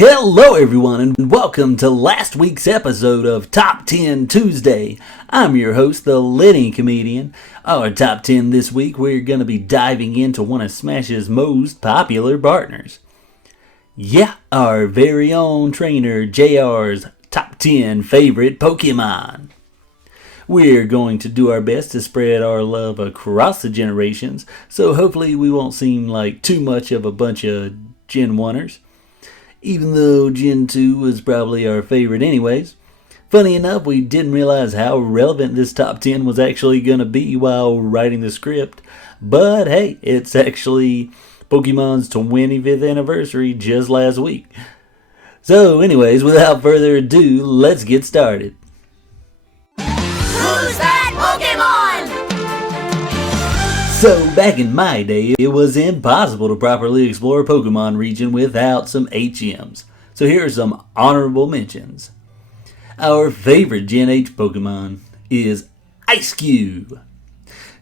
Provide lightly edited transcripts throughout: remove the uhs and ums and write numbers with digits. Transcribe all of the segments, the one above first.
Hello everyone and welcome to last week's episode of Top 10 Tuesday. I'm your host, the Living Comedian. Our Top 10 this week, we're going to be diving into one of Smash's most popular partners. Yeah, our very own trainer JR's Top 10 favorite Pokemon. We're going to do our best to spread our love across the generations, so hopefully we won't seem like too much of a bunch of Gen 1ers. Even though Gen 2 was probably our favorite anyways. Funny enough, we didn't realize how relevant this top 10 was actually going to be while writing the script. But hey, it's actually Pokemon's 25th anniversary just last week. So anyways, without further ado, let's get started. Who's that Pokemon? So back in my day, it was impossible to properly explore Pokemon region without some HMs. So here are some honorable mentions. Our favorite Gen H Pokemon is Ice-Cube.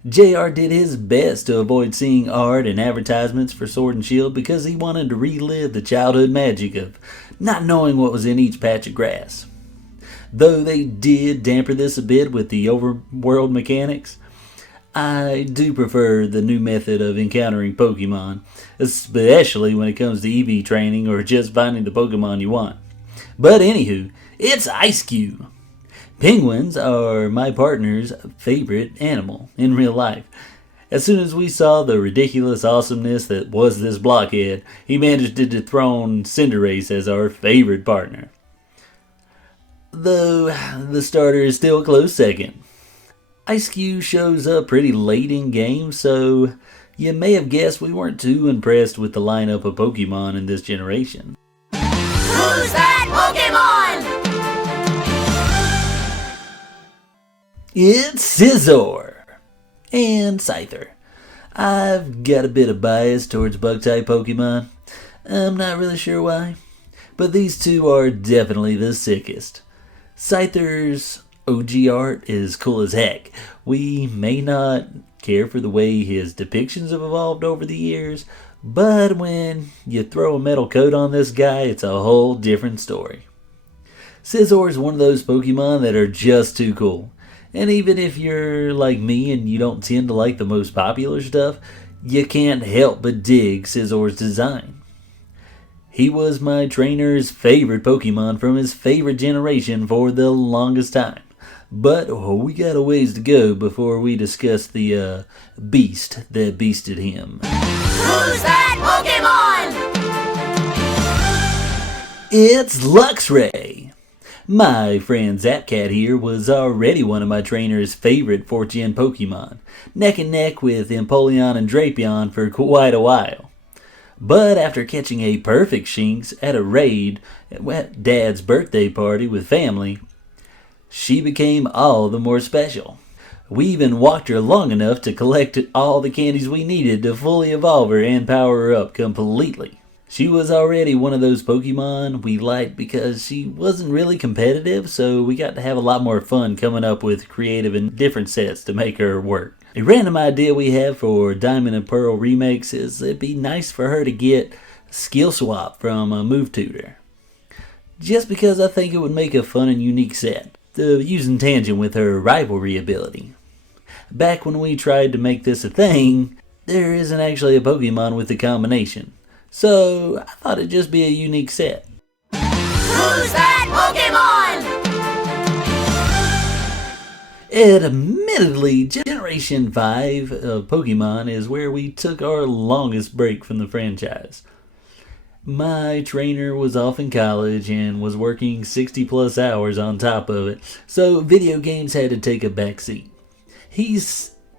JR did his best to avoid seeing art and advertisements for Sword and Shield because he wanted to relive the childhood magic of not knowing what was in each patch of grass. Though they did dampen this a bit with the overworld mechanics, I do prefer the new method of encountering Pokemon, especially when it comes to Eevee training or just finding the Pokemon you want. But anywho, it's Ice-Cube. Penguins are my partner's favorite animal in real life. As soon as we saw the ridiculous awesomeness that was this blockhead, he managed to dethrone Cinderace as our favorite partner. Though the starter is still a close second. Ice-Cube shows up pretty late in game, so you may have guessed we weren't too impressed with the lineup of Pokemon in this generation. Who's that Pokemon? It's Scizor and Scyther. I've got a bit of bias towards bug-type Pokemon. I'm not really sure why, but these two are definitely the sickest. Scyther's OG art is cool as heck. We may not care for the way his depictions have evolved over the years, but when you throw a metal coat on this guy, it's a whole different story. Scizor is one of those Pokemon that are just too cool. And even if you're like me and you don't tend to like the most popular stuff, you can't help but dig Scizor's design. He was my trainer's favorite Pokemon from his favorite generation for the longest time. But we got a ways to go before we discuss the beast that beasted him. Who's that Pokemon? It's Luxray. My friend Zapcat here was already one of my trainer's favorite 4th Gen Pokemon, neck and neck with Empoleon and Drapion for quite a while. But after catching a perfect Shinx at a raid at Dad's birthday party with family, she became all the more special. We even walked her long enough to collect all the candies we needed to fully evolve her and power her up completely. She was already one of those Pokemon we liked because she wasn't really competitive, so we got to have a lot more fun coming up with creative and different sets to make her work. A random idea we have for Diamond and Pearl remakes is it'd be nice for her to get Skill Swap from a Move Tutor. Just because I think it would make a fun and unique set. Using Tangent with her rivalry ability. Back when we tried to make this a thing, there isn't actually a Pokemon with the combination. So I thought it'd just be a unique set. Who's that Pokemon? Admittedly, Generation 5 of Pokemon is where we took our longest break from the franchise. My trainer was off in college and was working 60 plus hours on top of it, so video games had to take a back seat. He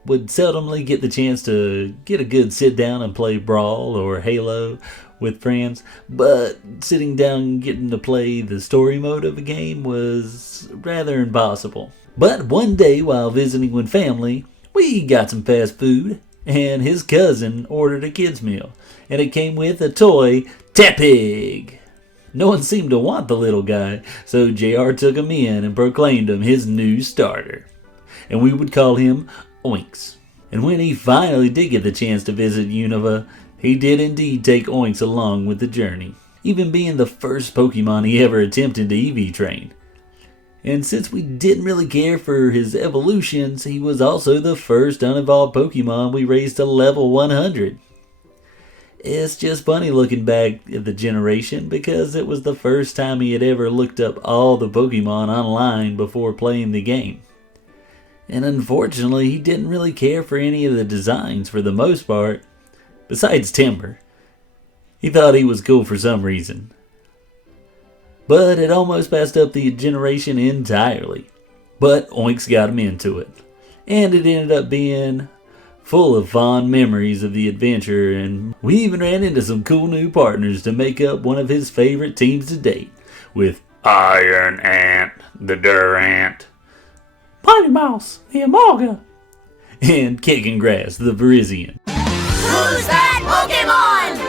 would seldomly get the chance to get a good sit down and play Brawl or Halo with friends, but sitting down and getting to play the story mode of a game was rather impossible. But one day while visiting with family, we got some fast food, and his cousin ordered a kid's meal, and it came with a toy Tepig. No one seemed to want the little guy, so JR took him in and proclaimed him his new starter. And we would call him Oinks. And when he finally did get the chance to visit Unova, he did indeed take Oinks along with the journey. even being the first Pokemon he ever attempted to Eevee train. And since we didn't really care for his evolutions, he was also the first unevolved Pokemon we raised to level 100. It's just funny looking back at the generation because it was the first time he had ever looked up all the Pokemon online before playing the game. And unfortunately, he didn't really care for any of the designs for the most part, besides Timber. He thought he was cool for some reason. But it almost passed up the generation entirely. But Oinks got him into it. And it ended up being full of fond memories of the adventure, and we even ran into some cool new partners to make up one of his favorite teams to date, with Iron Ant, the Durant, Mighty Mouse, the Amalga, and Kicking Grass, the Parisian. Who's that Pokemon?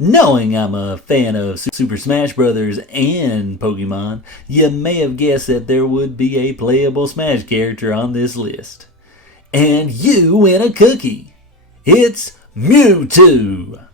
Knowing I'm a fan of Super Smash Bros. And Pokemon, you may have guessed that there would be a playable Smash character on this list. And you win a cookie! It's Mewtwo!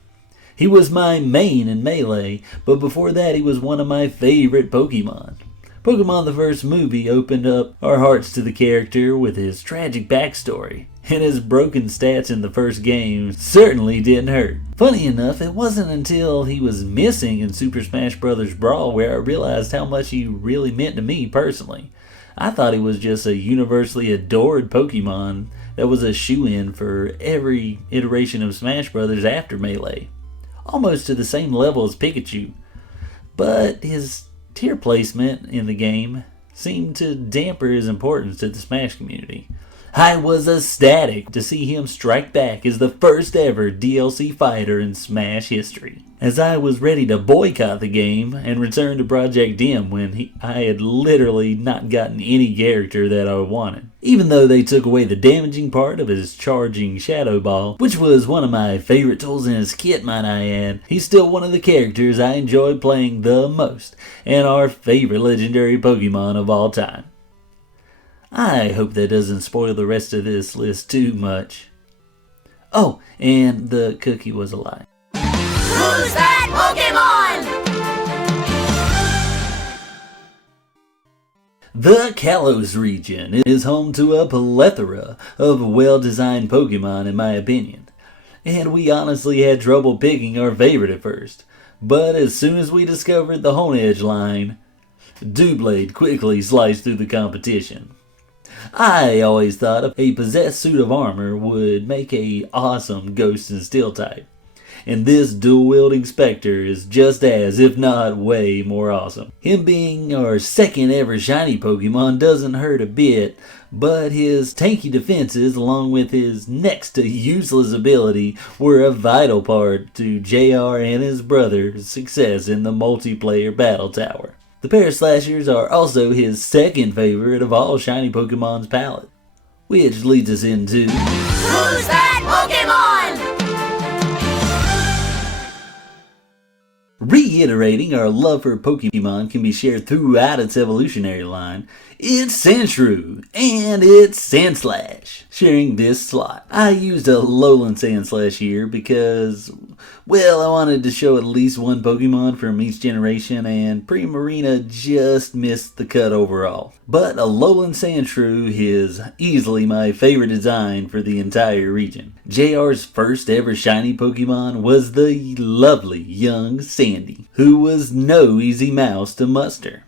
He was my main in Melee, but before that he was one of my favorite Pokemon. Pokemon the first movie opened up our hearts to the character with his tragic backstory, and his broken stats in the first game certainly didn't hurt. Funny enough, it wasn't until he was missing in Super Smash Bros. Brawl where I realized how much he really meant to me personally. I thought he was just a universally adored Pokemon that was a shoo-in for every iteration of Smash Bros. After Melee. Almost to the same level as Pikachu. But his tier placement in the game seemed to damper his importance to the Smash community. I was ecstatic to see him strike back as the first ever DLC fighter in Smash history, as I was ready to boycott the game and return to Project M when I had literally not gotten any character that I wanted. Even though they took away the damaging part of his charging Shadow Ball, which was one of my favorite tools in his kit, might I add, he's still one of the characters I enjoyed playing the most, and our favorite legendary Pokemon of all time. I hope that doesn't spoil the rest of this list too much. Oh, and the cookie was a lie. Who's that Pokemon? The Kalos region is home to a plethora of well-designed Pokemon in my opinion. And we honestly had trouble picking our favorite at first. But as soon as we discovered the Honedge line, Dewblade quickly sliced through the competition. I always thought a possessed suit of armor would make a awesome Ghost and Steel type. And this dual-wielding Spectre is just as, if not way more awesome. Him being our second ever shiny Pokemon doesn't hurt a bit, but his tanky defenses along with his next to useless ability were a vital part to JR and his brother's success in the multiplayer battle tower. The Paraslashers are also his second favorite of all shiny Pokemon's palette. Which leads us into... Who's that Pokemon? Reiterating our love for Pokemon can be shared throughout its evolutionary line, it's Sandshrew, and it's Sandslash, sharing this slot. I used a Lowland Sandslash here because, well, I wanted to show at least one Pokemon from each generation, and Primarina just missed the cut overall. But a Lowland Sandshrew is easily my favorite design for the entire region. JR's first ever shiny Pokemon was the lovely young Sandy, who was no easy mouse to muster.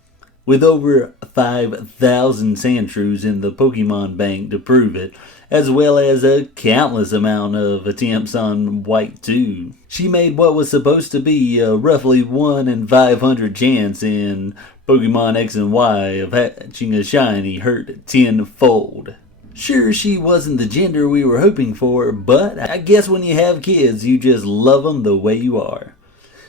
With over 5,000 Sandshrews in the Pokemon Bank to prove it, as well as a countless amount of attempts on White 2. She made what was supposed to be a roughly 1 in 500 chance in Pokemon X and Y of hatching a shiny hurt tenfold. Sure, she wasn't the gender we were hoping for, but I guess when you have kids, you just love them the way you are.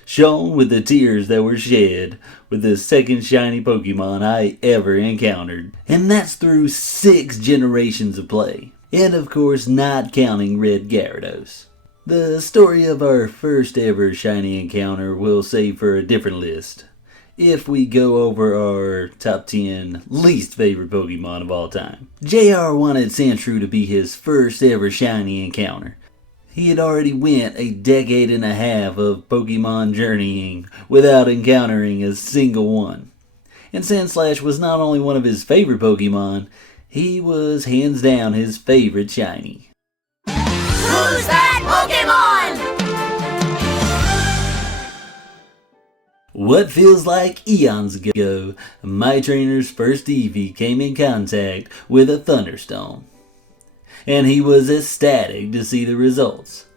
Shown with the tears that were shed with the second shiny Pokemon I ever encountered. And that's through 6 generations of play. And of course not counting Red Gyarados. The story of our first ever shiny encounter we'll save for a different list. If we go over our top 10 least favorite Pokemon of all time. JR wanted Sandshrew to be his first ever shiny encounter. He had already went a decade and a half of Pokemon journeying without encountering a single one. And Sandslash was not only one of his favorite Pokemon, he was hands down his favorite shiny. Who's that Pokemon? What feels like eons ago, my trainer's first Eevee came in contact with a Thunderstone. And he was ecstatic to see the results.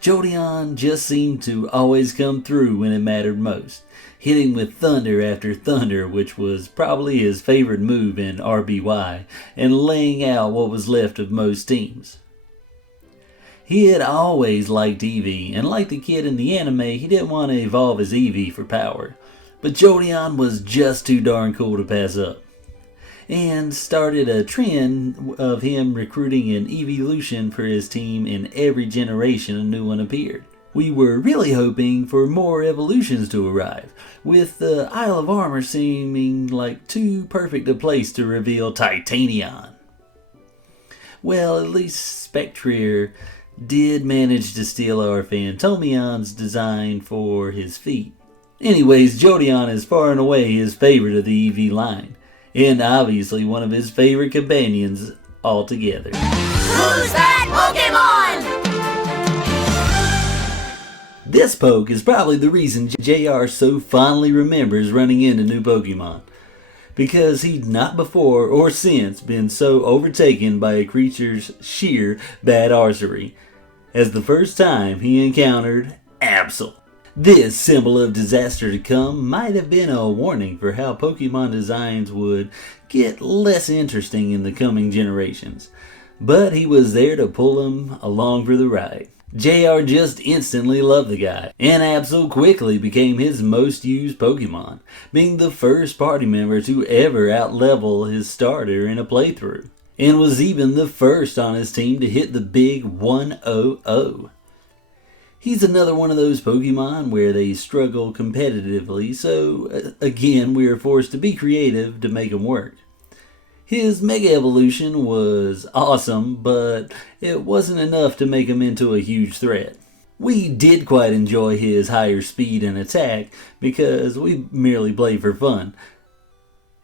Jolteon just seemed to always come through when it mattered most, hitting with thunder after thunder, which was probably his favorite move in RBY, and laying out what was left of most teams. He had always liked Eevee, and like the kid in the anime, he didn't want to evolve his Eevee for power. But Jolteon was just too darn cool to pass up. And started a trend of him recruiting an evolution for his team in every generation a new one appeared. We were really hoping for more evolutions to arrive, with the Isle of Armor seeming like too perfect a place to reveal Titanion. Well, at least Spectrier did manage to steal our Phantomion's design for his feet. Anyways, Jolteon is far and away his favorite of the Eevee line, and obviously one of his favorite companions altogether. Who's that Pokemon? This poke is probably the reason JR so fondly remembers running into new Pokemon, because he'd not before or since been so overtaken by a creature's sheer badassery as the first time he encountered Absal. This symbol of disaster to come might have been a warning for how Pokemon designs would get less interesting in the coming generations, but he was there to pull him along for the ride. JR just instantly loved the guy, and Absal quickly became his most used Pokemon, being the first party member to ever outlevel his starter in a playthrough, and was even the first on his team to hit the big 100. He's another one of those Pokemon where they struggle competitively, so again we are forced to be creative to make him work. His Mega Evolution was awesome, but it wasn't enough to make him into a huge threat. We did quite enjoy his higher speed and attack because we merely played for fun,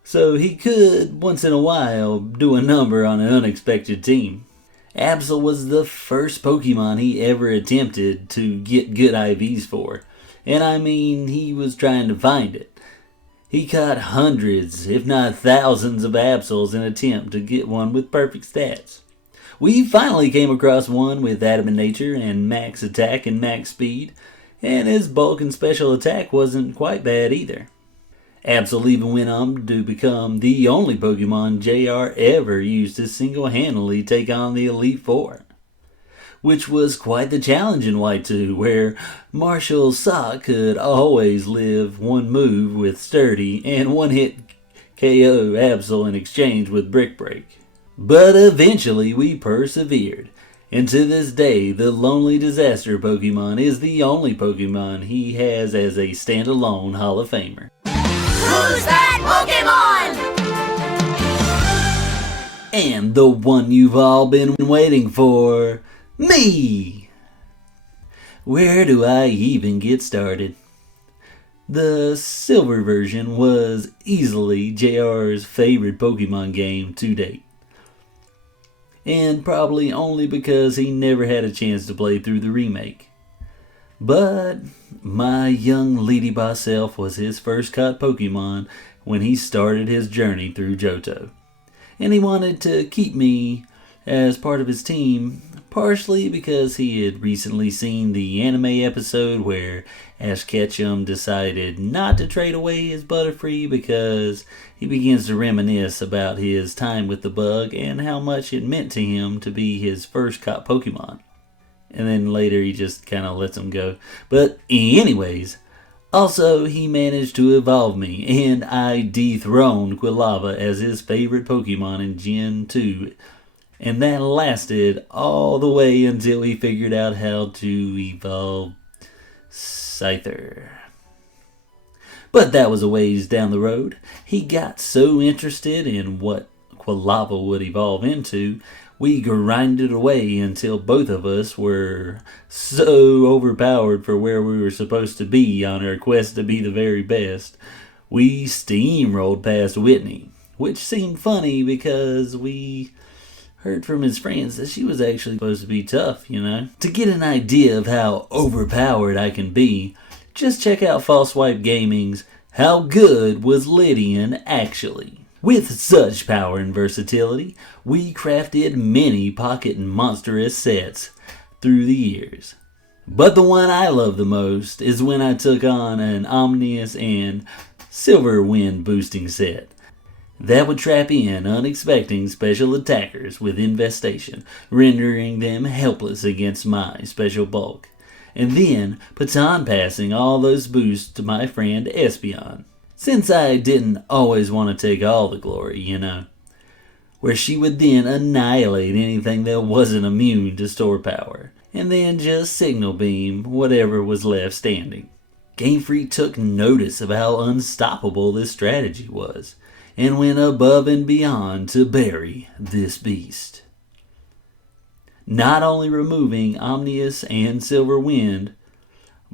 so he could once in a while do a number on an unexpected team. Absal was the first Pokemon he ever attempted to get good IVs for, and I mean he was trying to find it. He caught hundreds, if not thousands of Absals in an attempt to get one with perfect stats. We finally came across one with Adamant Nature and max attack and max speed, and his bulk and special attack wasn't quite bad either. Absal even went on to become the only Pokemon JR ever used to single-handedly take on the Elite Four, which was quite the challenge in White 2, where Marshall Sock could always live one move with Sturdy and one-hit KO Absal in exchange with Brick Break. But eventually we persevered, and to this day the Lonely Disaster Pokemon is the only Pokemon he has as a standalone Hall of Famer. Who's that Pokemon? And the one you've all been waiting for, me! Where do I even get started? The silver version was easily JR's favorite Pokemon game to date, and probably only because he never had a chance to play through the remake. But my young Leadyba self was his first caught Pokemon when he started his journey through Johto, and he wanted to keep me as part of his team, partially because he had recently seen the anime episode where Ash Ketchum decided not to trade away his Butterfree because he begins to reminisce about his time with the bug and how much it meant to him to be his first caught Pokemon. And then later he just kind of lets him go. But anyways, also he managed to evolve me, and I dethroned Quilava as his favorite Pokemon in Gen 2. And that lasted all the way until he figured out how to evolve Scyther. But that was a ways down the road. He got so interested in what Quilava would evolve into We grinded away until both of us were so overpowered for where we were supposed to be on our quest to be the very best. We steamrolled past Whitney, which seemed funny because we heard from his friends that she was actually supposed to be tough, you know. To get an idea of how overpowered I can be, just check out False Swipe Gaming's How Good Was Lydian Actually? With such power and versatility, we crafted many pocket and monstrous sets through the years. But the one I love the most is when I took on an Omnius and Silver Wind boosting set that would trap in unexpected special attackers with infestation, rendering them helpless against my special bulk, and then baton passing all those boosts to my friend Espeon, since I didn't always want to take all the glory, you know, where she would then annihilate anything that wasn't immune to store power, and then just signal beam whatever was left standing. Game Freak took notice of how unstoppable this strategy was, and went above and beyond to bury this beast. Not only removing Omnius and Silver Wind,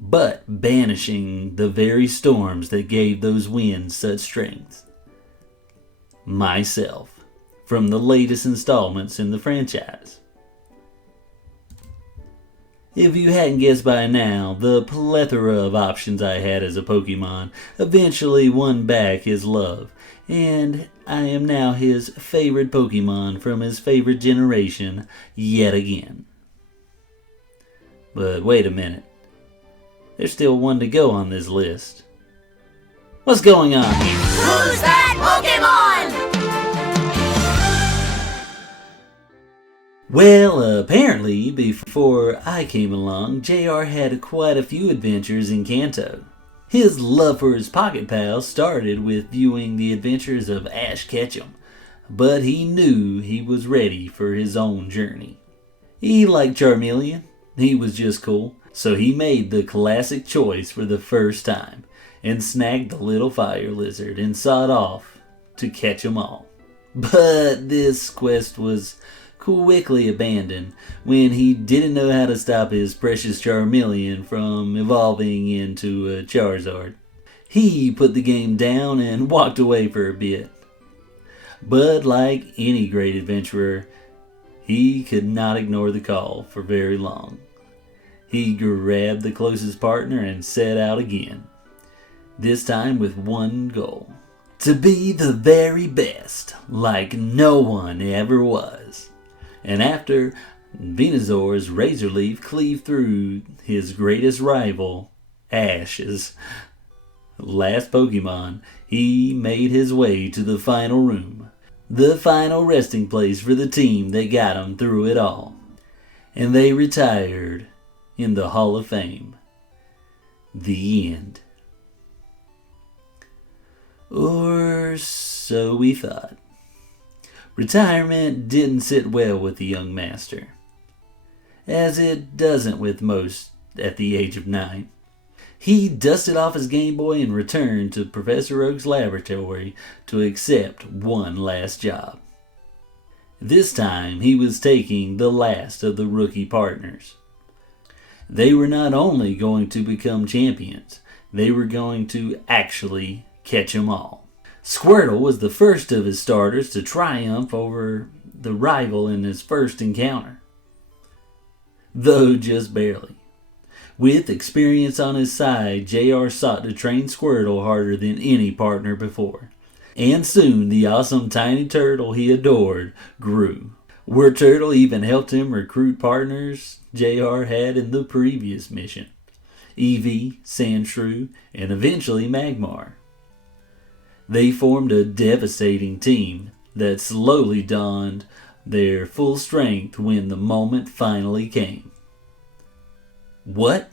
but banishing the very storms that gave those winds such strength. Myself, from the latest installments in the franchise. If you hadn't guessed by now, the plethora of options I had as a Pokemon eventually won back his love, and I am now his favorite Pokemon from his favorite generation yet again. But wait a minute. There's still one to go on this list. What's going on here? Who's that Pokemon? Well, apparently, before I came along, JR had quite a few adventures in Kanto. His love for his pocket pals started with viewing the adventures of Ash Ketchum, but he knew he was ready for his own journey. He liked Charmeleon, he was just cool, so he made the classic choice for the first time, and snagged the little fire lizard and sawed off to catch 'em all. But this quest was quickly abandoned when he didn't know how to stop his precious Charmeleon from evolving into a Charizard. He put the game down and walked away for a bit. But like any great adventurer, he could not ignore the call for very long. He grabbed the closest partner and set out again, this time with one goal: to be the very best, like no one ever was. And after Venusaur's Razor Leaf cleaved through his greatest rival, Ash's last Pokemon, he made his way to the final room, the final resting place for the team that got him through it all. And they retired in the Hall of Fame. The end. Or so we thought. Retirement didn't sit well with the young master, as it doesn't with most at the age of 9. He dusted off his Game Boy and returned to Professor Oak's laboratory to accept one last job. This time he was taking the last of the rookie partners. They were not only going to become champions, they were going to actually catch 'em all. Squirtle was the first of his starters to triumph over the rival in his first encounter, though just barely. With experience on his side, JR sought to train Squirtle harder than any partner before, and soon the awesome tiny turtle he adored grew. Turtle even helped him recruit partners JR had in the previous mission: Eevee, Sandshrew, and eventually Magmar. They formed a devastating team that slowly donned their full strength when the moment finally came. What?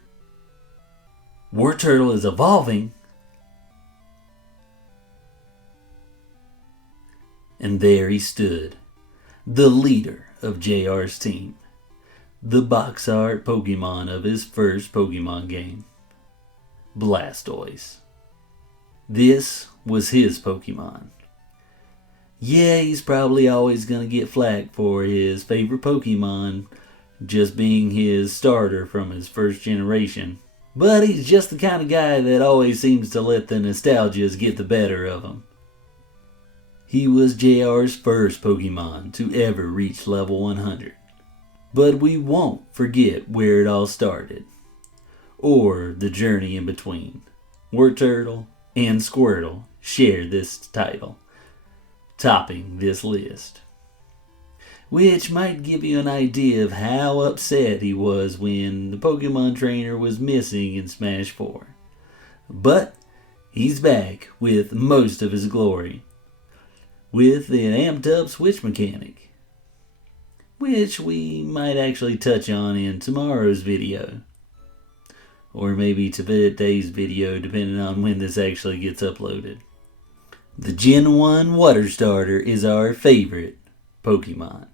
Turtle is evolving? And there he stood, the leader of JR's team, the box art Pokemon of his first Pokemon game, Blastoise. This was his Pokemon. Yeah, he's probably always gonna get flack for his favorite Pokemon just being his starter from his first generation. But he's just the kind of guy that always seems to let the nostalgias get the better of him. He was JR's first Pokemon to ever reach level 100. But we won't forget where it all started, or the journey in between. Wartortle and Squirtle share this title, topping this list. Which might give you an idea of how upset he was when the Pokemon trainer was missing in Smash 4. But he's back with most of his glory, with an amped up switch mechanic, which we might actually touch on in tomorrow's video. Or maybe today's video, depending on when this actually gets uploaded. The Gen 1 Water Starter is our favorite Pokemon.